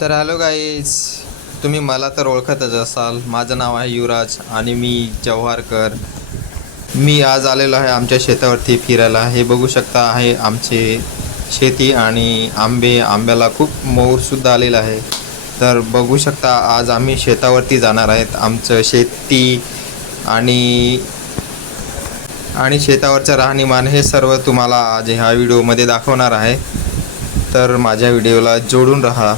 तर hello guys तुम्ही मला तर ओळखतच असाल. माझं नाव आहे युवराज आणि मी जव्हारकर. मी आज आलेलो आहे आमच्या शेतावरती फिरायला. हे बघू शकता आहे आमचे शेती आणि आंबे. आंब्याला खूप मोरसुद्धा आलेला आहे. तर बघू शकता आज आम्ही शेतावरती जाणार आहेत. आमचं शेती आणि आणि शेतावरचं राहणीमान हे सर्व तुम्हाला आज ह्या व्हिडिओमध्ये दाखवणार आहे. तर माझ्या व्हिडिओला जोडून राहा.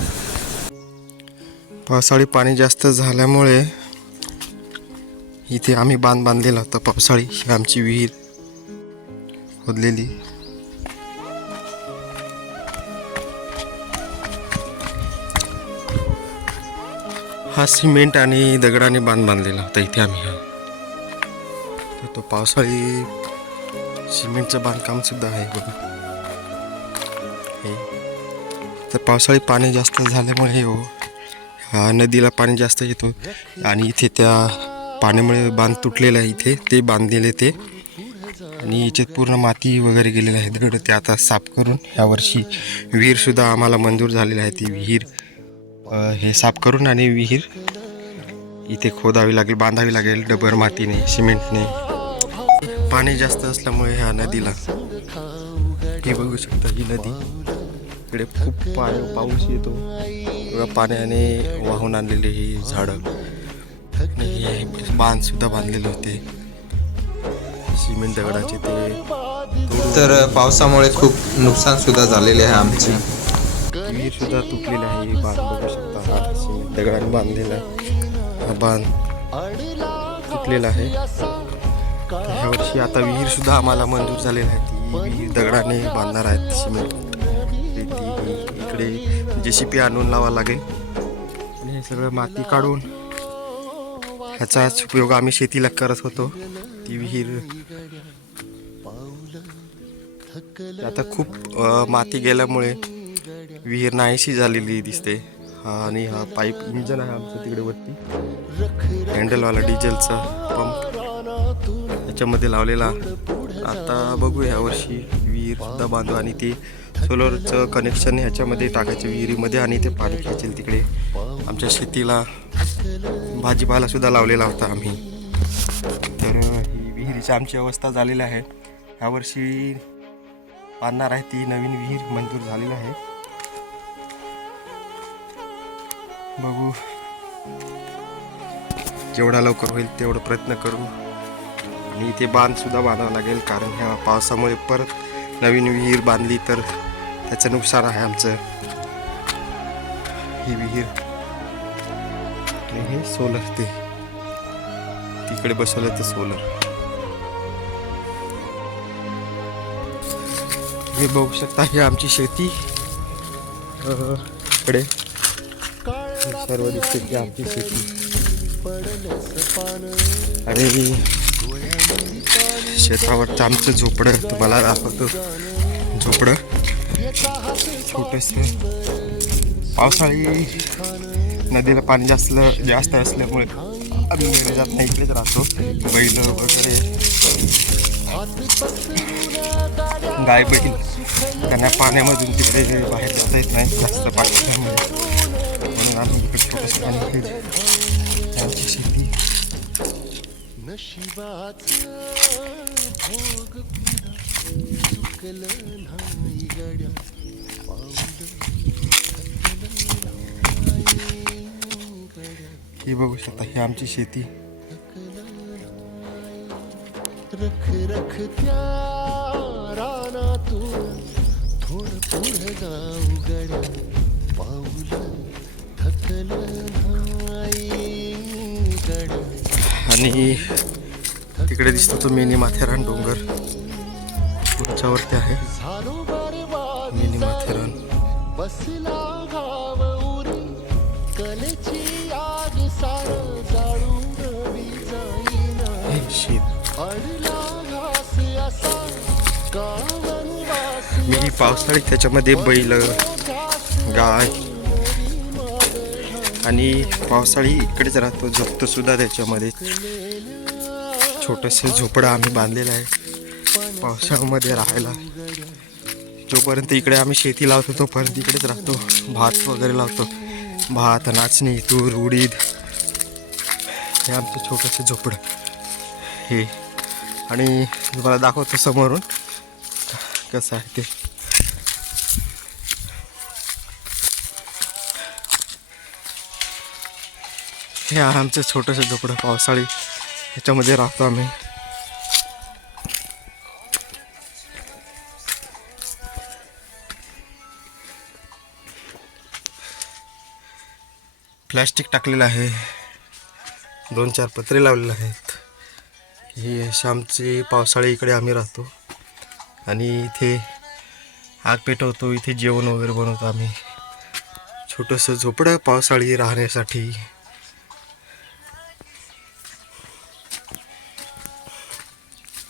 पावसाळी पाणी जास्त झाल्यामुळे इथे आम्ही बांध बांधलेला होता पावसाळी. ही आमची विहीर खोदलेली. हा सिमेंट आणि दगडाने बांध बांधलेला होता इथे आम्ही हा. तर तो पावसाळी सिमेंटचं बांधकाम सुद्धा आहे बघा. हे. तर पावसाळी पाणी जास्त झाल्यामुळे हो हा नदीला पाणी जास्त येतो. आणि इथे त्या पाण्यामुळे बांध तुटलेलं आहे इथे. ते बांधलेले ते. आणि याच्यात पूर्ण माती वगैरे गेलेली आहे. दगड ते आता साफ करून ह्या वर्षी विहीरसुद्धा आम्हाला मंजूर झालेली आहे. ती विहीर हे साफ करून आणि विहीर इथे खोदावी लागेल बांधावी लागेल डबर मातीने सिमेंटने. पाणी जास्त असल्यामुळे ह्या नदीला हे बघू शकता ही नदी. इकडे खूप पाऊस येतो. पाण्याने वाहून आणलेले ही झाडं. बांध सुद्धा बांधलेले होते. सिमेंट दगडाचे ते तर पावसामुळे खूप नुकसान सुद्धा झालेले आहे आमचे. विहीर सुद्धा तुटलेली आहे बांध बघू शकता. हा सिमेंट दगडाने बांधलेला हा बांध तुटलेला आहे. ह्या वर्षी आता विहीर सुद्धा आम्हाला मंजूर झालेली आहे. ती विहीर दगडाने बांधणार आहेत सिमेंट. इकडे जे सी पी आणून लावा लागेल. आणि हे सगळं माती काढून ह्याचाच उपयोग आम्ही शेतीला करत होतो. ती विहीर. आता खूप माती गेल्यामुळे विहीर नाहीशी झालेली दिसते. हा आणि हा पाईप इंजन आहे आमचं तिकडे वरती. हँडलवाला डिझेलचा पंप. याच्यामध्ये लावलेला. आता बघू ह्या वर्षी विहीर सुद्धा बांधू आणि ते सोलरचं कनेक्शन ह्याच्यामध्ये टाकायचं विहिरीमध्ये आणि ते पाणी खेचेल तिकडे. आमच्या शेतीला भाजीपालासुद्धा लावलेला होता आम्ही. तर ही विहिरीची आमची अवस्था झालेली आहे. ह्यावर्षी पाडणार बांधणार आहे ती नवीन विहीर मंजूर झालेली आहे. बघू. जेवढा लवकर होईल तेवढं प्रयत्न करू. आणि इथे बांधसुद्धा बांधावं लागेल कारण ह्या पावसामुळे परत नवीन विहीर बांधली तर त्याचं नुकसान आहे आमचं. ही विहीर. हे सोलर ते. तिकडे बसवलं ते सोलर. हे बघू शकता ही आमची शेती. इकडे. सर्व दिसते की आमची शेती. आणि शेतावरचं आमचं झोपडं तुम्हाला दाखवतो. झोपडं. छोटस पावसाळी नदीला पाणी जास्त जास्त असल्यामुळे आम्ही गेले जात नाही इकडेच राहतो. बैल वगैरे. गाय बैल. त्यांना पाण्यामधून तिकडे बाहेर जाता येत नाही जास्त पाणी असल्यामुळे म्हणून आम्ही इकडे छोटंसं पाणी घेत आमची शेती ही बघू शकता ही आमची शेती. रख रख त्या रानातून थोडं पुढं जाऊ गड्या. पाऊल थकलं नाही गड्या. आणि तिकडे दिसतो तो मिनी माथेरान डोंगर. उंचावरती आहे. माथेरान बसला गाव उरी. कलेची आग सार जाळून बी जाईना. शेत. अडला घास असा मी पावसाळी त्याच्यामध्ये बैल गाय आणि पावसाळी इकडेच राहतो झोपतो सुद्धा त्याच्यामध्ये. छोटंसं झोपडं आम्ही बांधलेलं आहे. पावसाळ्यामध्ये राहायला. जोपर्यंत इकडे आम्ही शेती लावतो तोपर्यंत इकडेच राहतो. भात वगैरे लावतो. भात नाचणी तूर उडीद. हे आमचं छोटंसं झोपडं. हे. आणि तुम्हाला दाखवतो समोरून कसं आहे ते. हे आमचं छोटंसं झोपडं पावसाळी. ह्याच्यामध्ये राहतो आम्ही. प्लॅस्टिक टाकलेलं आहे. दोन चार पत्रे लावलेले आहेत. ही अशी आमची पावसाळी इकडे आम्ही राहतो. आणि इथे आग पेटवतो इथे जेवण वगैरे बनवतो आम्ही. छोटंसं झोपडं पावसाळी राहण्यासाठी.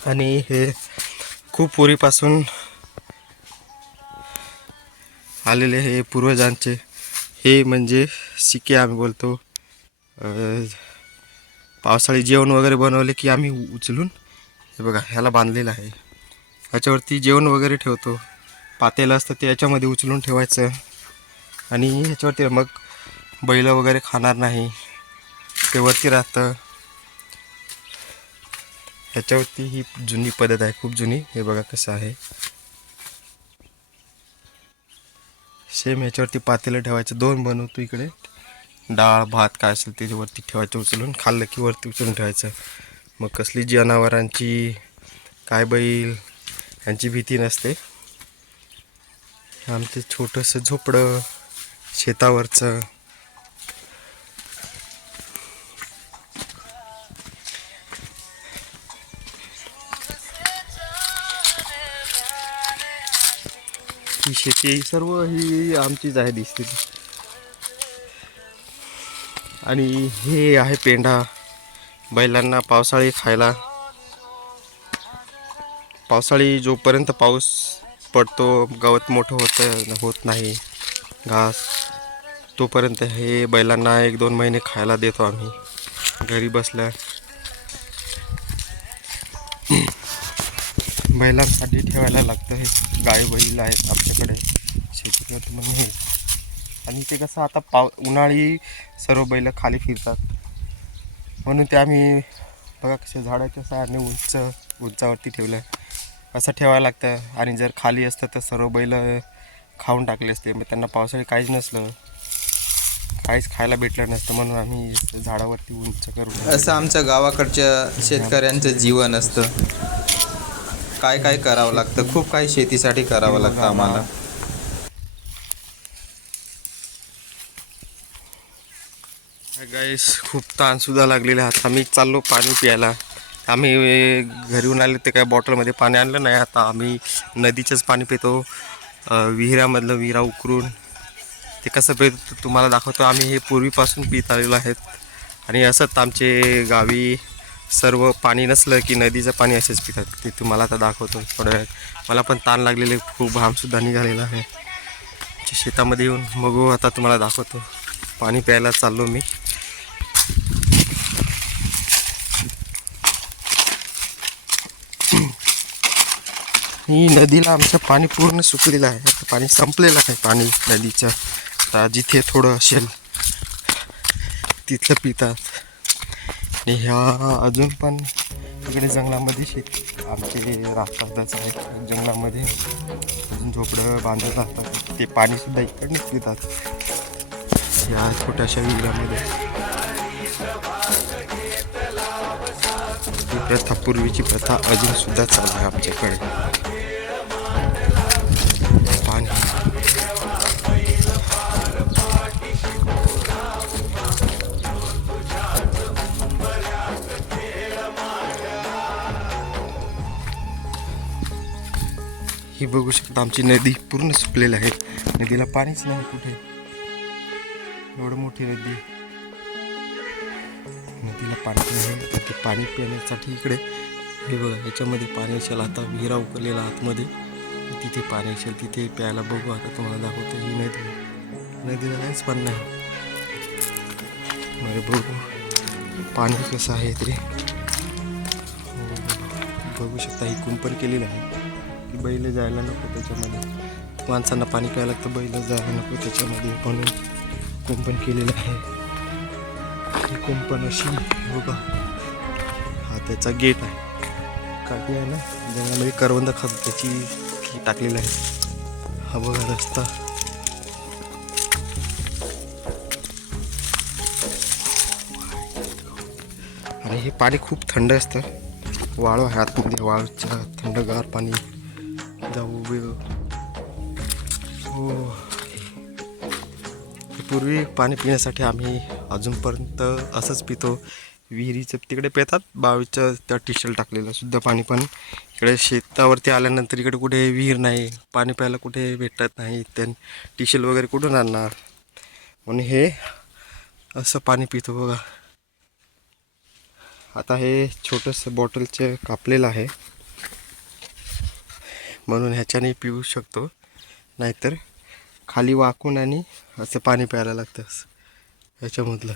आणि हे खूप पूर्वीपासून आलेले हे पूर्वजांचे हे म्हणजे शिके आम्ही बोलतो. पावसाळी जेवण वगैरे बनवले की आम्ही उचलून हे बघा ह्याला बांधलेलं आहे. ह्याच्यावरती जेवण वगैरे ठेवतो. पातेलं असतं ते याच्यामध्ये उचलून ठेवायचं. आणि ह्याच्यावरती मग बैल वगैरे खाणार नाही. ते वरती राहतं. ह्याच्यावरती ही जुनी पद्धत आहे खूप जुनी. हे बघा कसं आहे. सेम ह्याच्यावरती पातेलं ठेवायचं. दोन बनवतो इकडे. डाळ भात काय असेल त्याच्यावरती ठेवायचं उचलून. खाल्लं की वरती उचलून ठेवायचं. मग कसली जनावरांची काय बैल यांची भीती नसते. आमचं छोटंसं झोपडं शेतावरचं. शेती सर्व ही आमचीच आहे दिसते. आणि हे आहे पेंढा. बैलांना पावसाळी खायला. पावसाळी जोपर्यंत पाऊस पडतो गवत मोठं होतं होत नाही घास तोपर्यंत हे बैलांना एक दोन महिने खायला देतो आम्ही. घरी बसल्या. बैलांसाठी ठेवायला लागतं हे. गाय बैल आहेत आमच्याकडे शेतीमध्ये म्हणून हे आणि ते कसं आता पाव उन्हाळी सर्व बैल खाली फिरतात. म्हणून ते आम्ही बघा कसे झाडाच्या सहाय्याने उंच उंचावरती ठेवलं असं ठेवायला लागतं. आणि जर खाली असतं तर सर्व बैल खाऊन टाकले असते. मग त्यांना पावसाळी काहीच नसलं. काहीच खायला भेटलं नसतं. म्हणून आम्ही झाडावरती उंच करू असं आमच्या गावाकडच्या शेतकऱ्यांचं जीवन असतं. काय काय करावं लागतं? खूप काही शेतीसाठी करावं लागतं आम्हाला. गाईस खूप ताण सुद्धा लागलेले आहेत आम्ही चाललो पाणी प्यायला. आम्ही घरीहून आले ते काय बॉटलमध्ये पाणी आणलं नाही. आता आम्ही नदीचंच पाणी पितो. अं, विहिरामधलं विहिरा उकरून. ते कसं पितो तुम्हाला दाखवतो. आम्ही हे पूर्वीपासून पित आलेलो आहेत. आणि असंच आमचे गावी सर्व पाणी नसलं की नदीचं पाणी असेच पितात. ते तुम्हाला आता दाखवतो. थोड्या वेळात. मला पण ताण लागलेले खूप घामसुद्धा निघालेला आहे. शेतामध्ये येऊन बघू आता तुम्हाला दाखवतो. पाणी प्यायला चाललो मी. ही नदीला आमचं पाणी पूर्ण सुकलेलं आहे. आता पाणी संपलेलं आहे पाणी नदीचं. आता जिथे थोडं असेल तिथलं पितात. आणि ह्या अजून पण तिकडे जंगलामध्ये शेत आमचे राहतातच आहेत. जंगलामध्ये अजून झोपडं बांधत असतात ते पाणीसुद्धा इकडनंच पितात. ह्या छोट्याशा विहिरामध्ये. ही प्रथा पूर्वीची प्रथा अजूनसुद्धा चालू आहे आमच्याकडे. ही बघू शकता आमची नदी पूर्ण सुकलेली आहे. नदीला पाणीच नाही कुठे. एवढं मोठी नदी. नदीला पाणी नाही ते पाणी पिण्यासाठी इकडे. हे बघा याच्यामध्ये पाणी असेल. आता विहिरा उकरलेला आतमध्ये. तिथे पाणी असेल. तिथे प्यायला बघू. आता तुम्हाला दाखवतो ही नदी. नदीला नाहीच पाणी नाही. बरं बघू. पाणी कसं आहे तरी. हो, बघू शकता. ही कुंपण केलेलं आहे. की बैल जायला नको त्याच्यामध्ये. माणसांना पाणी प्यायला लागतं बैल जायला नको त्याच्यामध्ये म्हणून कुंपण केलेलं आहे. कुंपण अशी बघा. हा त्याचा गेट आहे. काठी आहे ना? जंगलामध्ये करवंद खात त्याची ही टाकलेलं आहे. हा बघा रस्ता. आणि हे पाणी खूप थंड असतं. वाळू आहे आतमध्ये वाळूच्या थंडगार पाणी. जाऊ वेग हो पूर्वी पाणी पिण्यासाठी आम्ही अजूनपर्यंत असंच पितो. विहिरीचं तिकडे पितात बावीचं त्या टिशल टाकलेलं सुद्धा पाणी पण. इकडे शेतावरती आल्यानंतर इकडे कुठे विहीर नाही पाणी प्यायला कुठे भेटत नाही. त्या टिशल वगैरे कुठून आणणार? म्हणून हे असं पाणी पितो बघा. आता हे छोटंसं बॉटलचं कापलेलं आहे. म्हणून ह्याच्याने पिऊ शकतो. नाहीतर खाली वाकून आणि असं पाणी प्यायला लागतं ह्याच्यामधलं.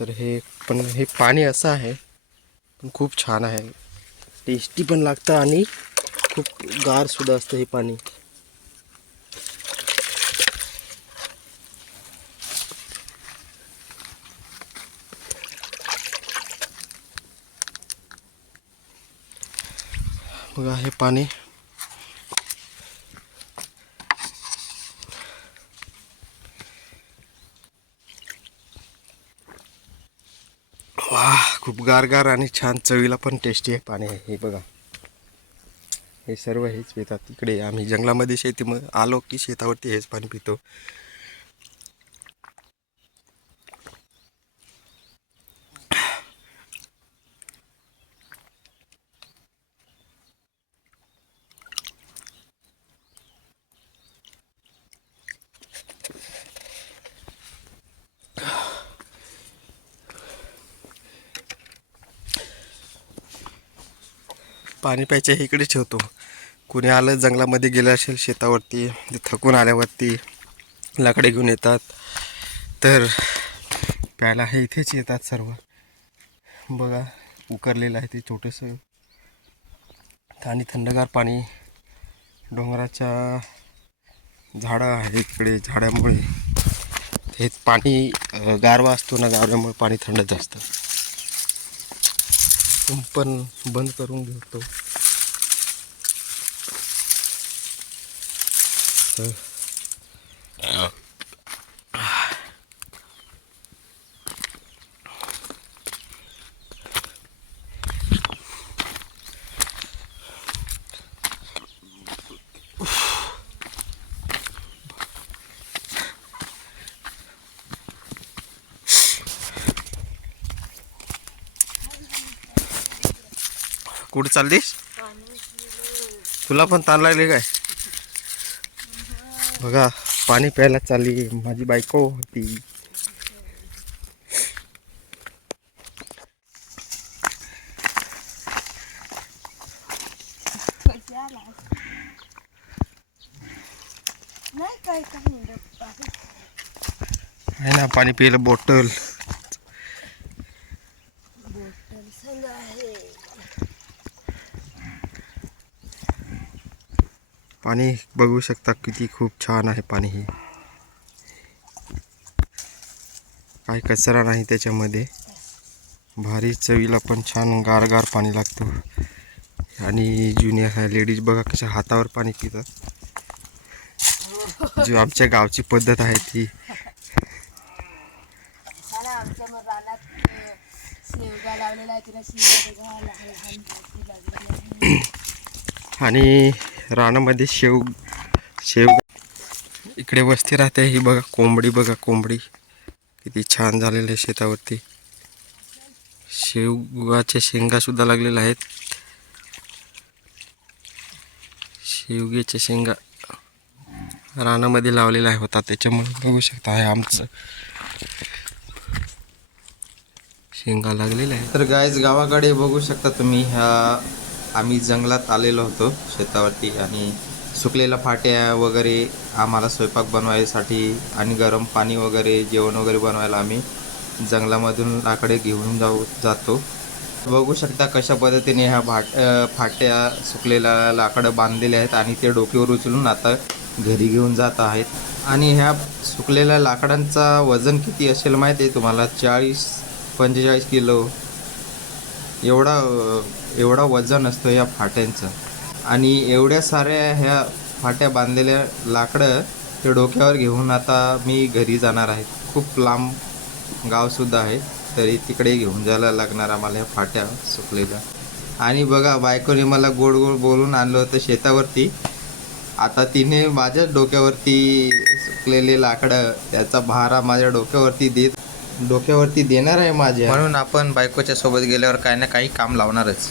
तर हे पण हे पाणी असं आहे. पण खूप छान आहे. टेस्टी पण लागतं आणि खूप गारसुद्धा असतं हे पाणी. हे पाणी. वा खूप गारगार आणि छान चवीला पण टेस्टी आहे पाणी आहे हे बघा. हे सर्व हेच पितात. इकडे आम्ही जंगलामध्ये शेतीमध्ये आलो की शेतावरती हेच पाणी पितो. पाणी प्यायच्या इकडे ठेवतो. कुणी आलं जंगलामध्ये गेलं असेल शेतावरती ते थकून आल्यावरती लाकडे घेऊन येतात. तर प्यायला हे इथेच येतात सर्व. बघा उकरलेलं आहे ते छोटंसं. आणि थंडगार पाणी डोंगराच्या झाडं आहे इकडे झाडामुळे. हेच पाणी गारवा असतो ना गारव्यामुळे पाणी थंडच असतं पण बंद करून घेतो. तर कुठं चाललीस? तुला पण ताण लागले काय? बघा पाणी प्यायला चालली माझी बायको होती. आहे ना पाणी प्यायला बॉटल पाणी बघू शकता किती खूप छान आहे पाणी हे. काही कचरा नाही त्याच्यामध्ये. भारी चवीला पण छान गारगार पाणी लागतं. आणि ज्युनियर लेडीज बघा कशा हातावर पाणी पितात. जी आमच्या गावची पद्धत आहे ती. आणि रानामध्ये शेव शेव इकडे वस्ती राहते ही बघा कोंबडी बघा कोंबडी. किती छान झालेली आहे शेतावरती. शेवगाच्या शेंगासुद्धा लागलेल्या आहेत. शेवग्याच्या शेंगा रानामध्ये लावलेला आहे होता त्याच्यामुळे बघू शकता आहे आमचं. शेंगा लागलेल्या आहेत. तर गायज गावाकडे बघू शकता तुम्ही ह्या आम्ही जंगलात आलेलो होतो शेतावरती. आणि सुकलेल्या फाट्या वगैरे आम्हाला स्वयंपाक बनवायसाठी आणि गरम पाणी वगैरे जेवण वगैरे बनवायला आम्ही जंगलामधून लाकडे घेऊन जाऊ जातो. बघू शकता कशा पद्धतीने ह्या भाट फाट्या सुकलेल्या लाकडं बांधलेल्या आहेत आणि ते डोक्यावर उचलून आता घरी घेऊन जात आहेत. आणि ह्या सुकलेल्या लाकडांचा वजन किती असेल माहिती आहे तुम्हाला? चाळीस पंचेचाळीस किलो एवढा एवढा वजन असतो या फाट्यांचं. आणि एवढ्या साऱ्या ह्या फाट्या बांधलेल्या लाकडं ते डोक्यावर घेऊन आता मी घरी जाणार आहे. खूप लांब गावसुद्धा आहे तरी तिकडे घेऊन जायला लागणार आम्हाला ह्या फाट्या सुकलेल्या. आणि बघा बायकोने मला गोड गोड बोलून आणलं होतं शेतावरती. आता तिने माझ्या डोक्यावरती सुकलेले लाकडं त्याचा भारा माझ्या डोक्यावरती देत डोक्यावरती देणार आहे माझ्या. म्हणून आपण बायकोच्या सोबत गेल्यावर काही ना काही काम लावणारच.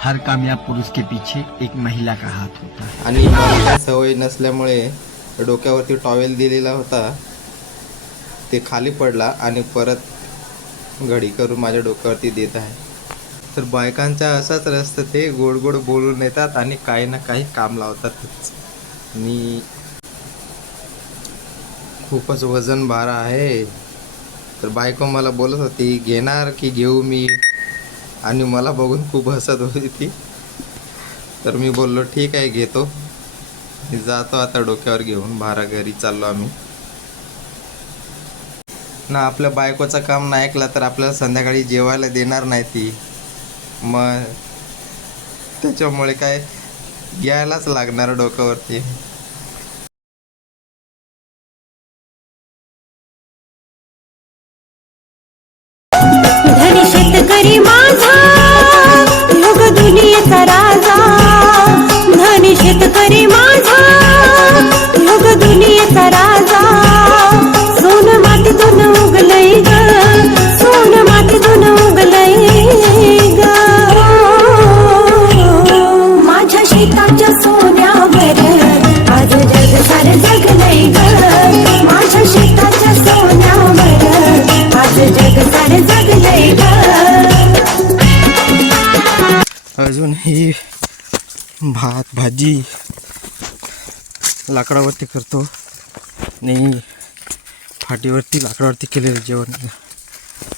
हर कामयाब पुरुष के पीछे एक महिला का हाथ होता है। आणि मला सवय नसल्यामुळे डोक्यावरती टॉवेल दिलेला होता. ते खाली पडला आणि परत घडी करून माझ्या डोक्यावरती देत आहे. तर बायकांचा असाच रस्ता ते गोड गोड बोलून येतात आणि काही ना काही काम लावतातच. आणि खूपच वजन भार आहे. तर बायको मला बोलत होती घेणार की घेऊ मी? आणि मला बघून खूप हसत होती ती. तर मी बोललो ठीक आहे घेतो. मी जातो आता डोक्यावर घेऊन भारा घरी चाललो आम्ही. ना आपल्या बायकोचं काम नाही ऐकलं तर आपल्याला संध्याकाळी जेवायला देणार नाही ती. मग त्याच्यामुळे काय घ्यायलाच लागणार डोक्यावरती. Mom. लाकडावरती करतो. आणि फाटीवरती लाकडावरती केलेलं जेवण.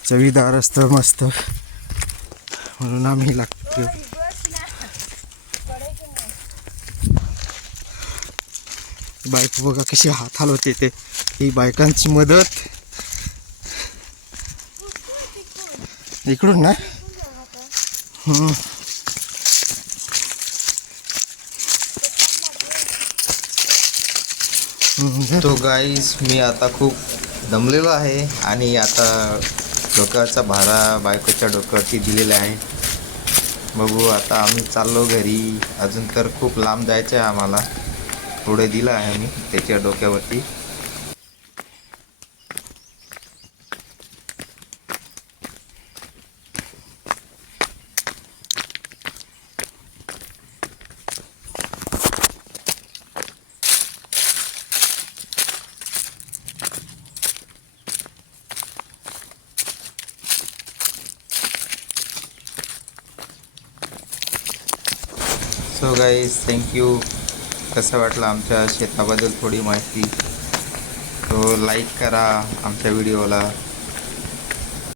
चवीदार असतं मस्त. म्हणून आम्ही लागतो बायक बघा कशी हात हलवते ते. ही बायकांची मदत. इकडून ना? तो गाईस मी आता खूप दमलेलो आहे आणि आता डोक्याचा भारा बायकोच्या डोक्यावरती दिलेला आहे. बघू आता आम्ही चाललो घरी. अजून तर खूप लांब जायचं आहे आम्हाला. पुढे दिलं आहे मी त्याच्या डोक्यावरती सो गाईज थँक्यू कसं वाटलं आमच्या शेताबद्दल थोडी माहिती? तो लाईक करा आमच्या व्हिडिओला